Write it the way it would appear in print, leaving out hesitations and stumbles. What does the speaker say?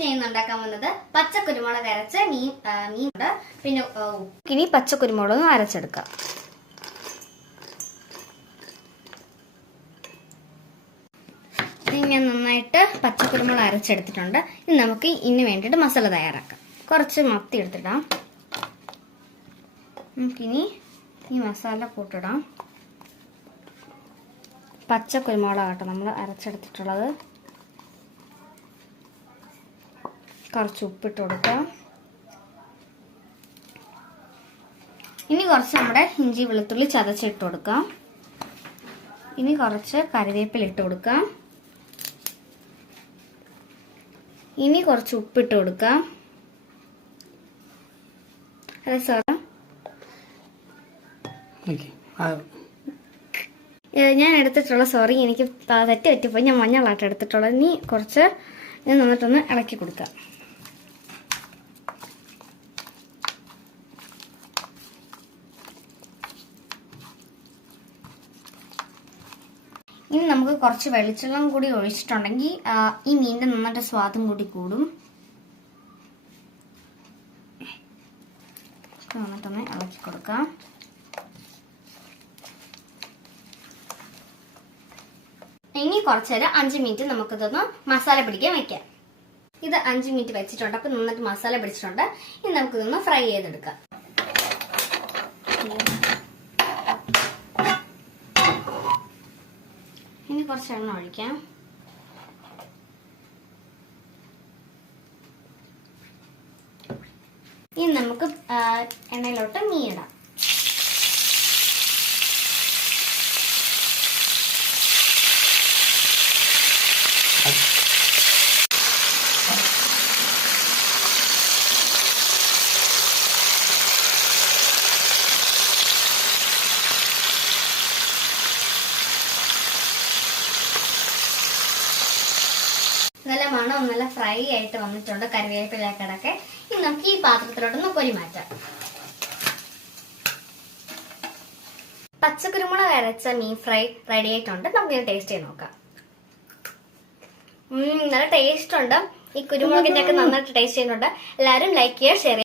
ഞാൻ ഇന്ന് ഉണ്ടാക്കാൻ വന്നത് പച്ചക്കുരുമുളക് അരച്ച മീനുണ്ട്. പിന്നെ ഇനി പച്ചക്കുരുമുളക് അരച്ചെടുക്കാം. ഞാൻ നന്നായിട്ട് പച്ചക്കുരുമുളക് അരച്ചെടുത്തിട്ടുണ്ട്. ഇനി നമുക്ക് ഇതിന് വേണ്ടിയിട്ട് മസാല തയ്യാറാക്കാം. കുറച്ച് മത്തി എടുത്തിടാം. നമുക്കിനി ഈ മസാല കൂട്ടിടാം. പച്ചക്കുരുമുളകാട്ടോ നമ്മൾ അരച്ചെടുത്തിട്ടുള്ളത്. കുറച്ച് ഉപ്പിട്ട് കൊടുക്കാം. ഇനി കുറച്ച് നമ്മുടെ ഇഞ്ചി വെളുത്തുള്ളി ചതച്ചിട്ട് കൊടുക്കാം. ഇനി കുറച്ച് കറിവേപ്പില ഇട്ട് കൊടുക്കാം. ഇനി കുറച്ച് ഉപ്പിട്ട് കൊടുക്കാം. അതെ സാർ, ഞാൻ എടുത്തിട്ടുള്ള എനിക്ക് തെറ്റ് പറ്റിപ്പോയി. ഞാൻ മഞ്ഞളാട്ട് എടുത്തിട്ടുള്ളത്. ഇനി കുറച്ച് ഇത് നന്നിട്ടൊന്ന് ഇളക്കി കൊടുക്കാം. ഇനി നമുക്ക് കുറച്ച് വെളിച്ചെണ്ണം കൂടി ഒഴിച്ചിട്ടുണ്ടെങ്കിൽ ഈ മീനിന്റെ നന്നായിട്ട് സ്വാദും കൂടി കൂടും. നന്നായിട്ടൊന്ന് ഇളക്കി കൊടുക്കാം. ഇനി കുറച്ച് നേരം 5 മിനിറ്റ് നമുക്കിതൊന്ന് മസാല പിടിക്കാൻ വെക്കാം. ഇത് 5 മിനിറ്റ് വെച്ചിട്ടുണ്ട്. അപ്പൊ നന്നായിട്ട് മസാല പിടിച്ചിട്ടുണ്ട്. ഇനി നമുക്കിതൊന്ന് ഫ്രൈ ചെയ്തെടുക്കാം. ഇനി കുറച്ച് എണ്ണ ഒഴിക്കാം. ഇനി നമുക്ക് എണ്ണയിലോട്ട് മീൻ ഇടാം. നല്ല മണം നല്ല ഫ്രൈ ആയിട്ട് വന്നിട്ടുണ്ട്. കറിവേപ്പിലൊക്കെ ഇനി നമുക്ക് ഈ പാത്രത്തിലോട്ടൊന്ന് കോരി മാറ്റാം. പച്ചക്കുരുമുളക് അരച്ച മീൻ ഫ്രൈ റെഡി ആയിട്ടുണ്ട്. നമുക്ക് ടേസ്റ്റ് ചെയ്ത് നോക്കാം. നല്ല ടേസ്റ്റ് ഉണ്ട്. ഈ കുരുമുളകിന്റെ ഒക്കെ നന്നായിട്ട് ടേസ്റ്റ് ചെയ്യുന്നുണ്ട്. എല്ലാവരും ലൈക്ക് ചെയ്യുക, ഷെയർ ചെയ്യുക.